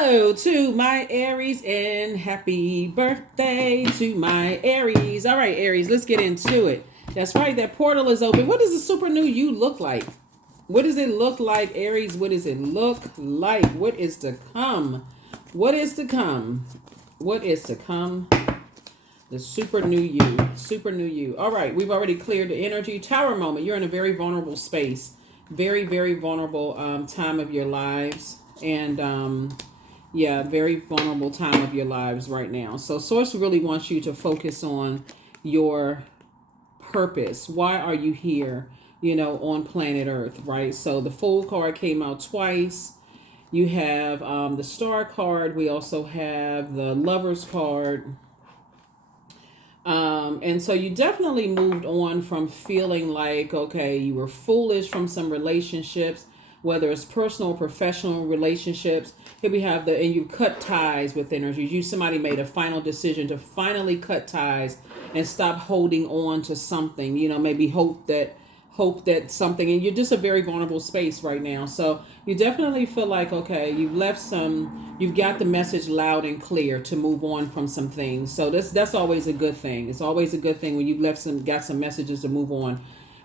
Hello to my Aries and happy birthday to my Aries. All right, Aries, let's get into it. That's right, that portal is open. What does the super new you look like? What does it look like, Aries? What does it look like? What is to come? What is to come? What is to come? The super new you. Super new you. All right, we've already cleared the energy. Tower moment. You're in a very vulnerable space. Very, very vulnerable time of your lives. And yeah, very vulnerable time of your lives right now. So Source really wants you to focus on your purpose. Why are you here, on planet Earth, right? So the Fool card came out twice. You have the Star card. We also have the Lovers card. And so you definitely moved on from feeling like, okay, you were foolish from some relationships, whether it's personal or professional relationships. Here we have and you cut ties with energies. Somebody made a final decision to finally cut ties and stop holding on to something, maybe hope that something, and you're just a very vulnerable space right now. So you definitely feel like, okay, you've got the message loud and clear to move on from some things. So that's always a good thing. It's always a good thing when you've got some messages to move on.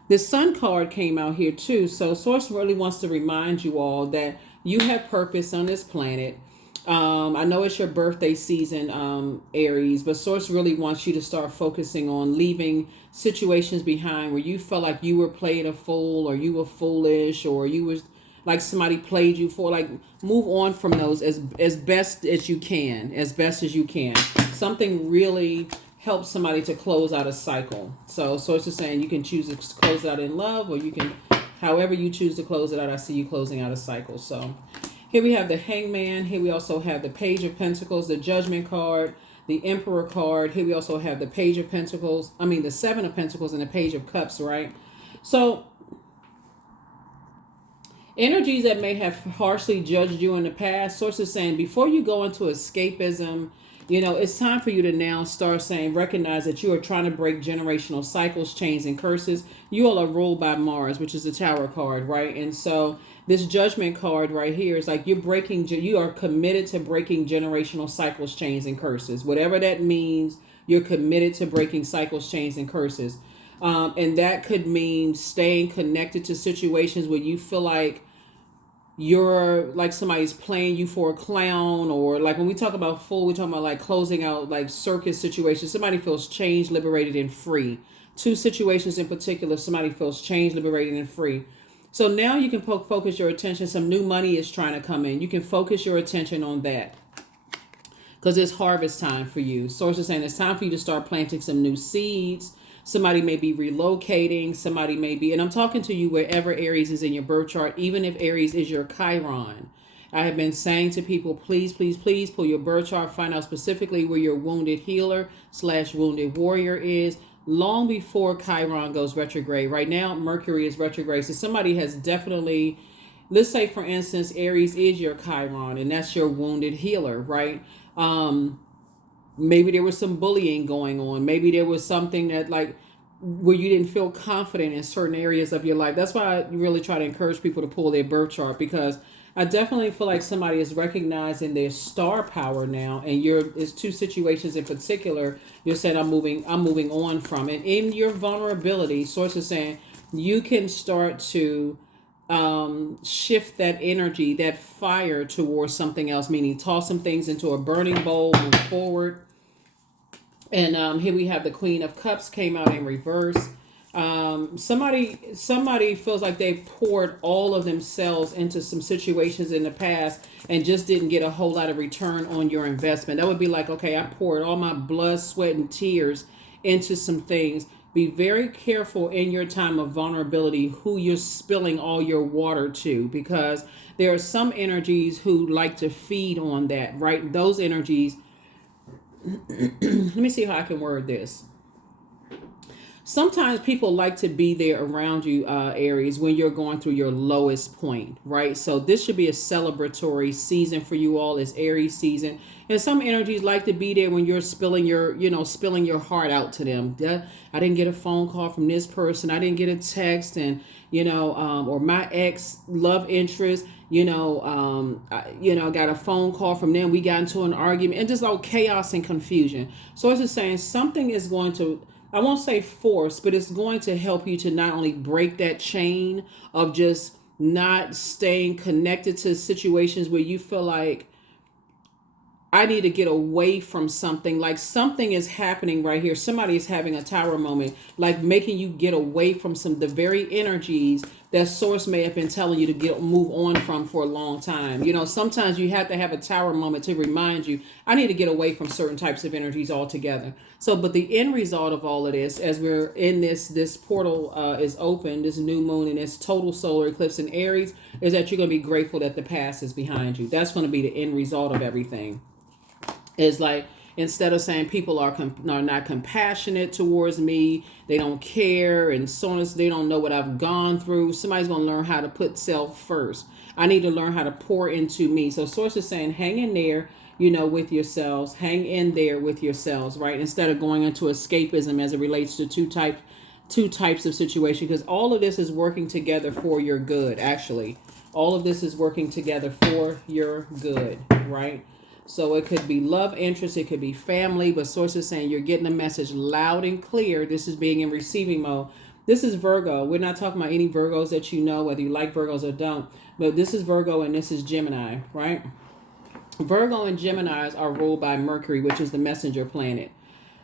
This Sun card came out here too. So Source really wants to remind you all that you have purpose on this planet. I know it's your birthday season, Aries, but Source really wants you to start focusing on leaving situations behind where you felt like you were playing a fool, or you were foolish, or you was like somebody played you for. Like, move on from those as best as you can, Something really helps somebody to close out a cycle. So Source is saying you can choose to close it out in love, or you can, however you choose to close it out. I see you closing out a cycle. So here we have the Hangman. Here we also have the Page of Pentacles, the Judgment card, the Emperor card. Here we also have the Page of Pentacles. The Seven of Pentacles and the Page of Cups, right? So energies that may have harshly judged you in the past. Source is saying before you go into escapism, it's time for you to now start saying, recognize that you are trying to break generational cycles, chains, and curses. You all are ruled by Mars, which is the Tower card, right? And so this Judgment card right here is like you are committed to breaking generational cycles, chains, and curses. Whatever that means, you're committed to breaking cycles, chains, and curses. And that could mean staying connected to situations where you feel like you're like somebody's playing you for a clown, or like when we talk about fool, we talk about like closing out like circus situations. Somebody feels changed, liberated, and free. Two situations in particular, somebody feels changed, liberated, and free. So now you can focus your attention. Some new money is trying to come in. You can focus your attention on that because it's harvest time for you. Source is saying it's time for you to start planting some new seeds. Somebody may be relocating. Somebody may be, and I'm talking to you wherever Aries is in your birth chart, even if Aries is your Chiron. I have been saying to people, please, please, please pull your birth chart, find out specifically where your wounded healer / wounded warrior is, long before Chiron goes retrograde. Right now, Mercury is retrograde. So somebody has definitely, let's say for instance, Aries is your Chiron and that's your wounded healer, right? Maybe there was some bullying going on. Maybe there was something that like where you didn't feel confident in certain areas of your life. That's why I really try to encourage people to pull their birth chart, because I definitely feel like somebody is recognizing their star power now, and it's two situations in particular. You're saying I'm moving on from it. In your vulnerability, Source is saying you can start to shift that energy, that fire towards something else, meaning toss some things into a burning bowl, move forward. And here we have the Queen of Cups came out in reverse. Somebody feels like they poured all of themselves into some situations in the past and just didn't get a whole lot of return on your investment. That would be like, okay, I poured all my blood, sweat, and tears into some things. Be very careful in your time of vulnerability who you're spilling all your water to, because there are some energies who like to feed on that, right? Those energies, let me see how I can word this. Sometimes people like to be there around you, Aries, when you're going through your lowest point, right? So this should be a celebratory season for you all. It's Aries season. And some energies like to be there when you're spilling spilling your heart out to them. I didn't get a phone call from this person. I didn't get a text, and or my ex love interest, got a phone call from them. We got into an argument, and just all chaos and confusion. So it's just saying something is going to, I won't say force, but it's going to help you to not only break that chain of just not staying connected to situations where you feel like I need to get away from something, like something is happening right here. Somebody is having a tower moment, like making you get away from the very energies that source may have been telling you to move on from for a long time. Sometimes you have to have a tower moment to remind you, I need to get away from certain types of energies altogether. So, but the end result of all of this, as we're in this portal is open, this new moon and this total solar eclipse in Aries, is that you're going to be grateful that the past is behind you. That's going to be the end result of everything. Is like, instead of saying people are not compassionate towards me, they don't care, and so on, as they don't know what I've gone through, somebody's going to learn how to put self first. I need to learn how to pour into me. So source is saying, hang in there, with yourselves, hang in there with yourselves, right? Instead of going into escapism as it relates to two types of situation, because all of this is working together for your good. Actually, all of this is working together for your good, right? So it could be love interest, it could be family, but source is saying you're getting the message loud and clear. This is being in receiving mode. This is Virgo. We're not talking about any Virgos that you know, whether you like Virgos or don't, but this is Virgo and this is Gemini, right? Virgo and Geminis are ruled by Mercury, which is the messenger planet.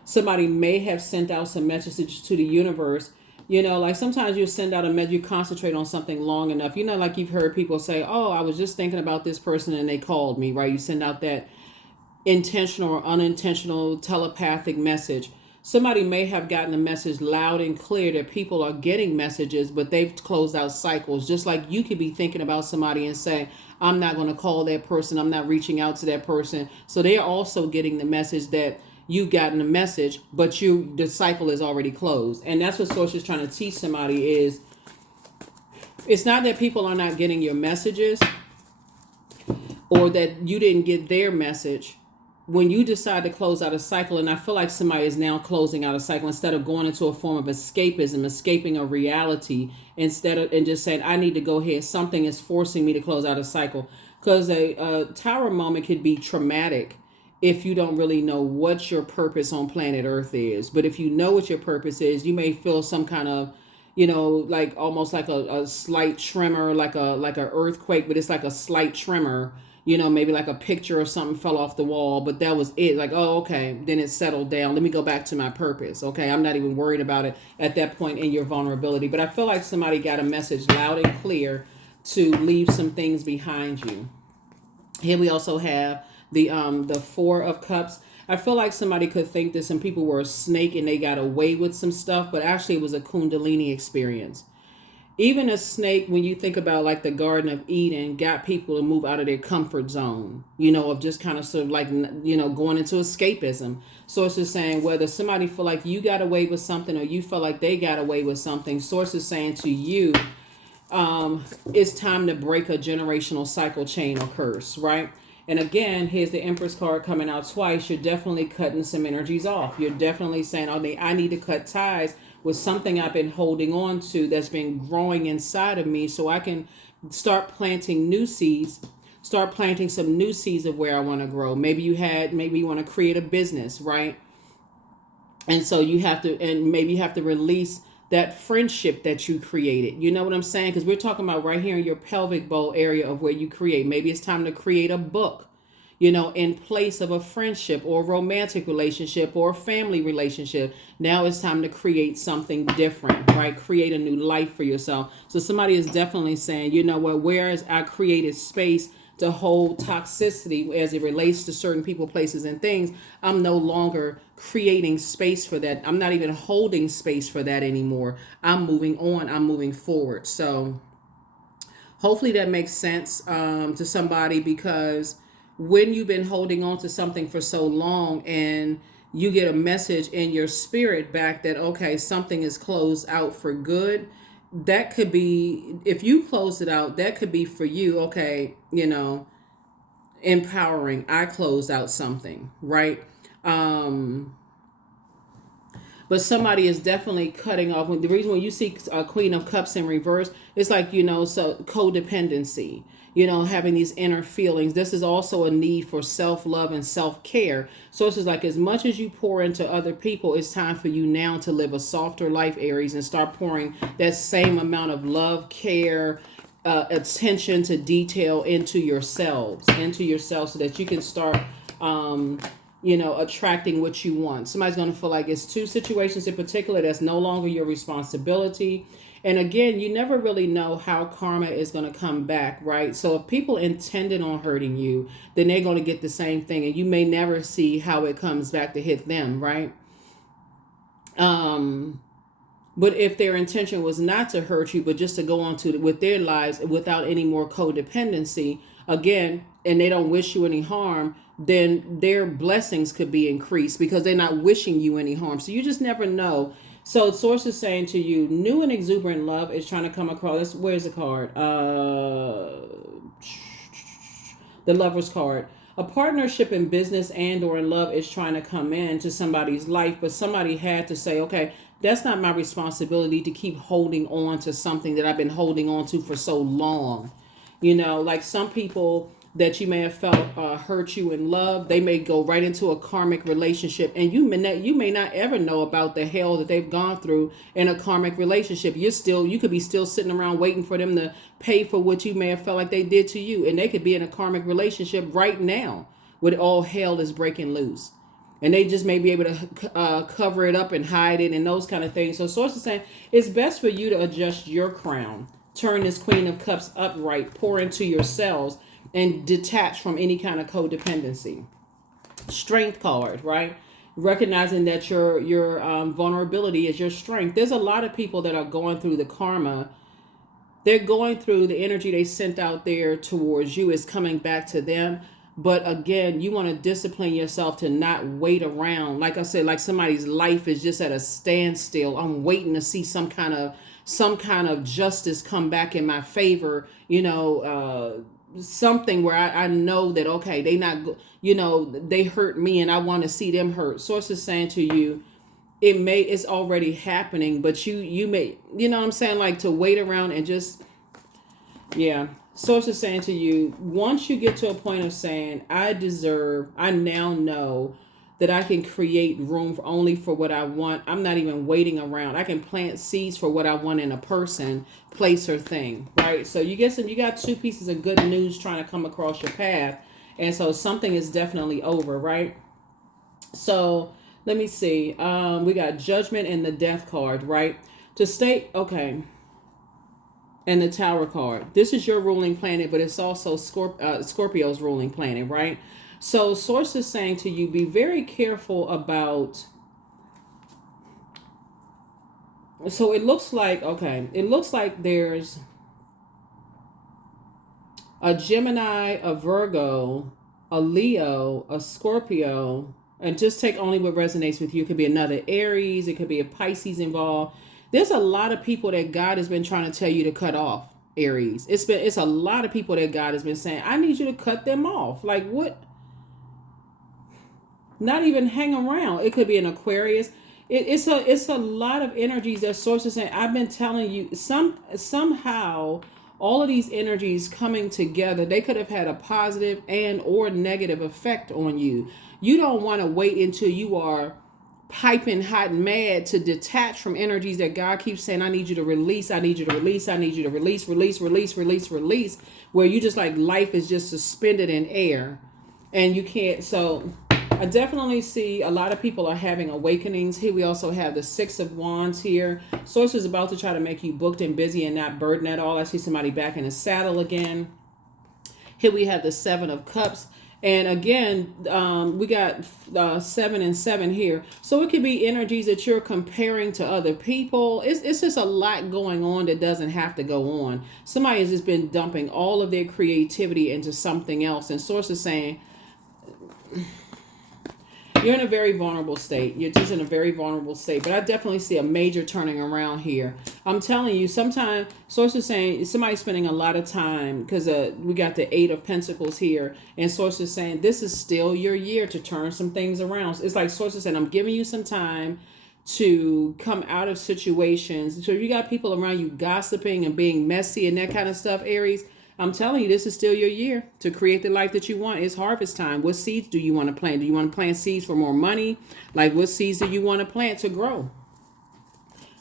Somebody may have sent out some messages to the universe. Like sometimes you send out a message, you concentrate on something long enough. Like you've heard people say, oh, I was just thinking about this person and they called me, right? You send out that intentional or unintentional telepathic message. Somebody may have gotten a message loud and clear that people are getting messages, but they've closed out cycles. Just like you could be thinking about somebody and say, I'm not going to call that person. I'm not reaching out to that person. So they're also getting the message that you've gotten a message, but the cycle is already closed. And that's what Source is trying to teach somebody is, it's not that people are not getting your messages or that you didn't get their message. When you decide to close out a cycle, and I feel like somebody is now closing out a cycle instead of going into a form of escapism, escaping a reality, and just saying, I need to go here. Something is forcing me to close out a cycle. Because a tower moment could be traumatic if you don't really know what your purpose on planet Earth is. But if you know what your purpose is, you may feel some kind of, like almost like a slight tremor, like a earthquake, but it's like a slight tremor. Maybe like a picture or something fell off the wall, but that was it. Like, oh, okay, then it settled down. Let me go back to my purpose. Okay, I'm not even worried about it at that point in your vulnerability. But I feel like somebody got a message loud and clear to leave some things behind you. Here we also have the 4 of Cups. I feel like somebody could think that some people were a snake and they got away with some stuff, but actually it was a Kundalini experience. Even a snake, when you think about like the Garden of Eden, got people to move out of their comfort zone, of just kind of sort of like, going into escapism. So it's just saying whether somebody feel like you got away with something or you feel like they got away with something, Source is saying to you, it's time to break a generational cycle, chain, or curse, right? And again, here's the Empress card coming out twice. You're definitely cutting some energies off. You're definitely saying, oh, I need to cut ties with something I've been holding on to that's been growing inside of me so I can start planting new seeds, start planting some new seeds of where I want to grow. Maybe you want to create a business, right? And so maybe you have to release that friendship that you created. You know what I'm saying? Because we're talking about right here in your pelvic bowl area of where you create. Maybe it's time to create a book, in place of a friendship or a romantic relationship or a family relationship. Now it's time to create something different, right? Create a new life for yourself. So somebody is definitely saying, you know what, whereas I created space to hold toxicity as it relates to certain people, places, and things, I'm no longer creating space for that. I'm not even holding space for that anymore. I'm moving on. I'm moving forward. So hopefully that makes sense to somebody, because when you've been holding on to something for so long and you get a message in your spirit back that, okay, something is closed out for good. That could be, if you close it out, that could be for you, okay, empowering. I closed out something, right? Um, but somebody is definitely cutting off. The reason when you see a Queen of Cups in reverse, it's like, so codependency, having these inner feelings. This is also a need for self-love and self-care. So it's just like, as much as you pour into other people, it's time for you now to live a softer life, Aries, and start pouring that same amount of love, care, attention to detail into yourselves, so that you can start attracting what you want. Somebody's going to feel like it's two situations in particular that's no longer your responsibility. And again, you never really know how karma is going to come back, right? So if people intended on hurting you, then they're going to get the same thing, and you may never see how it comes back to hit them, right? But if their intention was not to hurt you, but just to go on with their lives without any more codependency, again, and they don't wish you any harm, then their blessings could be increased because they're not wishing you any harm. So you just never know. So Source is saying to you, new and exuberant love is trying to come across. Where's the card? The Lover's card. A partnership in business and or in love is trying to come into somebody's life, but somebody had to say, okay, that's not my responsibility to keep holding on to something that I've been holding on to for so long. Like some people that you may have felt hurt you in love, they may go right into a karmic relationship, and you may not ever know about the hell that they've gone through in a karmic relationship. You could be still sitting around waiting for them to pay for what you may have felt like they did to you, and they could be in a karmic relationship right now with all hell is breaking loose, and they just may be able to cover it up and hide it and those kind of things. So Source is saying it's best for you to adjust your crown, turn this Queen of Cups upright, pour into yourselves, and detach from any kind of codependency. Strength card, right? Recognizing that your vulnerability is your strength. There's a lot of people that are going through the karma. They're going through the energy they sent out there towards you is coming back to them. But again, you want to discipline yourself to not wait around. Like I said, like somebody's life is just at a standstill. I'm waiting to see some kind of justice come back in my favor. Something where I know that, okay, they hurt me and I want to see them hurt. Source is saying to you, it's already happening, but you may, what I'm saying, like to wait around and just, yeah. Source is saying to you, once you get to a point of saying, I now know that I can create room only for what I want. I'm not even waiting around. I can plant seeds for what I want in a person, place, or thing, right? So you got two pieces of good news trying to come across your path. And so something is definitely over, right? So let me see. We got Judgment and the Death card, right? To state, okay. And the Tower card. This is your ruling planet, but it's also Scorpio's ruling planet, right? So Source is saying to you, be very careful about. So it looks like there's a Gemini, a Virgo, a Leo, a Scorpio, and just take only what resonates with you. It could be another Aries. It could be a Pisces involved. There's a lot of people that God has been trying to tell you to cut off, Aries. It's a lot of people that God has been saying, I need you to cut them off. Like what? Not even hang around. It could be an Aquarius. It's a lot of energies that Source is saying. I've been telling you, somehow all of these energies coming together, they could have had a positive and or negative effect on you. You don't want to wait until you are piping hot and mad to detach from energies that God keeps saying, I need you to release, I need you to release, I need you to release, where you just like life is just suspended in air and you can't. So I definitely see a lot of people are having awakenings. Here we also have the Six of Wands here. Source is about to try to make you booked and busy and not burdened at all. I see somebody back in the saddle again. Here we have the Seven of Cups. And again, we got 7 and 7 here. So it could be energies that you're comparing to other people. It's just a lot going on that doesn't have to go on. Somebody has just been dumping all of their creativity into something else. And Source is saying, You're in a very vulnerable state. You're just in a very vulnerable state. But I definitely see a major turning around here. I'm telling you, sometimes sources saying somebody's spending a lot of time because we got the Eight of Pentacles here, and sources saying this is still your year to turn some things around. It's like sources saying, I'm giving you some time to come out of situations. So if you got people around you gossiping and being messy and that kind of stuff, Aries, I'm telling you, this is still your year to create the life that you want. It's harvest time. What seeds do you want to plant? Do you want to plant seeds for more money? Like, what seeds do you want to plant to grow?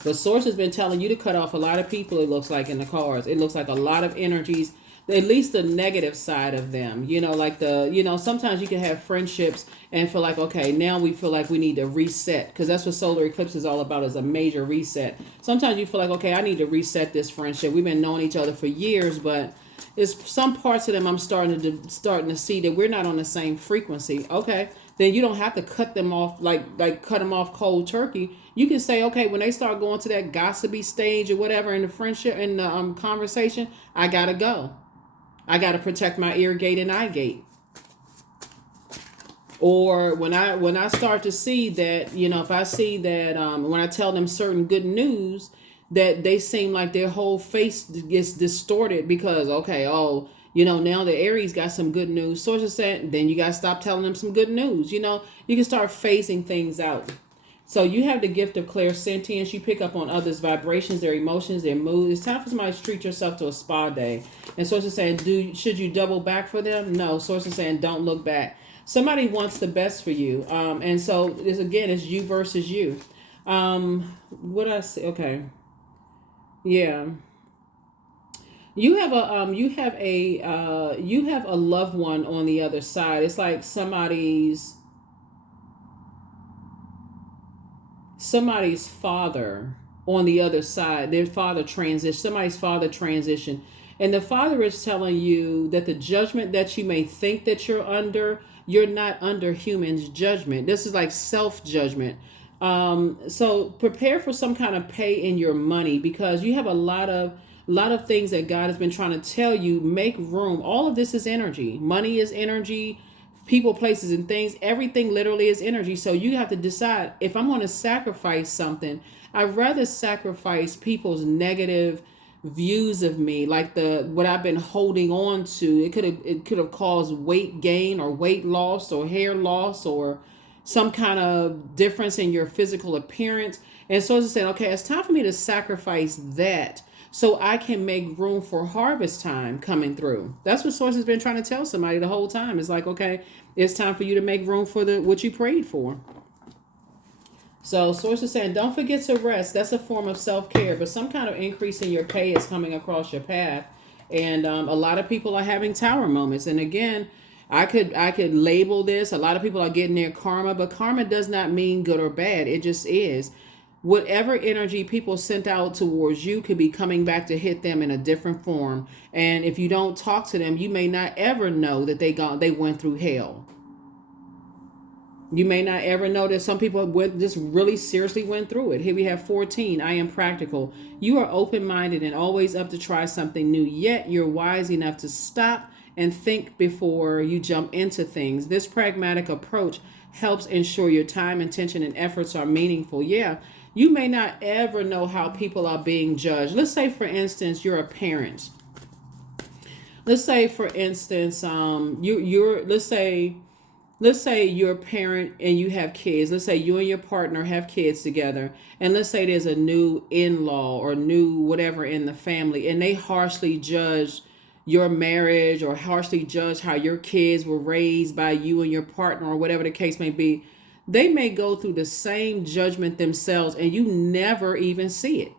The source has been telling you to cut off a lot of people, it looks like, in the cards. It looks like a lot of energies, at least the negative side of them. You know, like sometimes you can have friendships and feel like, okay, now we feel like we need to reset, because that's what solar eclipse is all about, is a major reset. Sometimes you feel like, okay, I need to reset this friendship. We've been knowing each other for years, but it's some parts of them I'm starting to see that we're not on the same frequency. Okay, then you don't have to cut them off like cut them off cold turkey. You can say, okay, when they start going to that gossipy stage or whatever in the friendship, in the conversation, I gotta go. I gotta protect my ear gate and eye gate. Or when I start to see that, if I see that when I tell them certain good news, that they seem like their whole face gets distorted because, okay, now the Aries got some good news. Sources said, then you got to stop telling them some good news. You can start phasing things out. So you have the gift of clairsentience. You pick up on others' vibrations, their emotions, their mood. It's time for somebody to treat yourself to a spa day. And sources saying, should you double back for them? No. Sources saying, don't look back. Somebody wants the best for you. And so it's you versus you. What I say? Okay. Yeah. You have a loved one on the other side. It's like somebody's father on the other side. Their father transition. Somebody's father transition. And the father is telling you that the judgment that you may think that you're not under human's judgment. This is like self-judgment. So prepare for some kind of pay in your money, because you have a lot of things that God has been trying to tell you. Make room. All of this is energy. Money is energy. People, places, and things. Everything literally is energy. So you have to decide, if I'm going to sacrifice something, I'd rather sacrifice people's negative views of me, like what I've been holding on to. It could have caused weight gain or weight loss or hair loss or some kind of difference in your physical appearance. And so it's saying, okay, it's time for me to sacrifice that so I can make room for harvest time coming through. That's what Source has been trying to tell somebody the whole time. It's like, okay, it's time for you to make room for what you prayed for. So Source is saying, don't forget to rest. That's a form of self-care, but some kind of increase in your pay is coming across your path. And a lot of people are having tower moments. And again, I could label this. A lot of people are getting their karma, but karma does not mean good or bad. It just is. Whatever energy people sent out towards you could be coming back to hit them in a different form. And if you don't talk to them, you may not ever know that they went through hell. You may not ever know that some people just really seriously went through it. Here we have 14. I am practical. You are open-minded and always up to try something new, yet you're wise enough to stop and think before you jump into things. This pragmatic approach helps ensure your time, attention, and efforts are meaningful. Yeah, you may not ever know how people are being judged. Let's say, for instance, you're a parent. Let's say, for instance, let's say you're a parent and you have kids. Let's say you and your partner have kids together. And let's say there's a new in-law or new whatever in the family, and they harshly judge your marriage or harshly judge how your kids were raised by you and your partner or whatever the case may be. They may go through the same judgment themselves and you never even see it.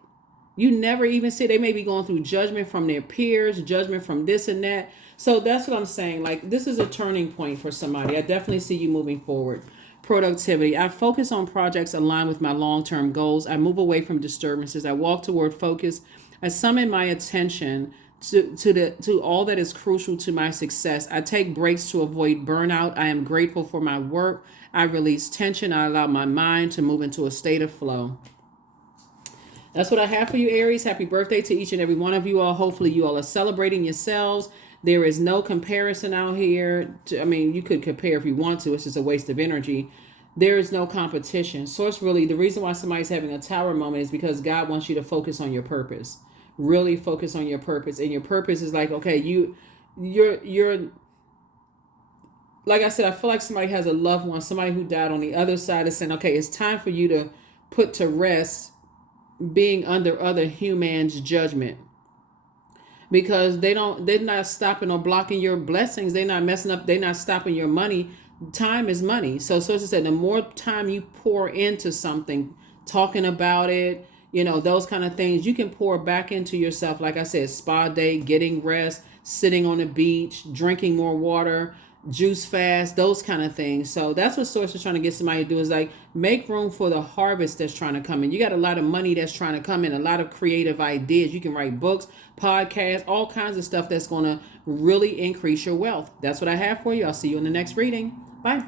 You never even see it. They may be going through judgment from their peers, judgment from this and that. So that's what I'm saying. Like, this is a turning point for somebody. I definitely see you moving forward. Productivity. I focus on projects aligned with my long-term goals. I move away from disturbances. I walk toward focus. I summon my attention to all that is crucial to my success. I take breaks to avoid burnout. I am grateful for my work. I release tension. I allow my mind to move into a state of flow. That's what I have for you, Aries. Happy birthday to each and every one of you all. Hopefully you all are celebrating yourselves. There is no comparison out here. You could compare if you want to. It's just a waste of energy. There is no competition. Source, really, the reason why somebody's having a tower moment is because God wants you to focus on your purpose. Really focus on your purpose. And your purpose is like, okay, you're like I said, I feel like somebody has a loved one, somebody who died on the other side is saying, okay, it's time for you to put to rest being under other humans' judgment. Because they're not stopping or blocking your blessings. They're not messing up, they're not stopping your money. Time is money. So sources said the more time you pour into something, talking about it, those kind of things, you can pour back into yourself. Like I said, spa day, getting rest, sitting on the beach, drinking more water, juice fast, those kind of things. So that's what source is trying to get somebody to do, is like make room for the harvest that's trying to come in. You got a lot of money that's trying to come in, a lot of creative ideas. You can write books, podcasts, all kinds of stuff that's going to really increase your wealth. That's what I have for you. I'll see you in the next reading. Bye.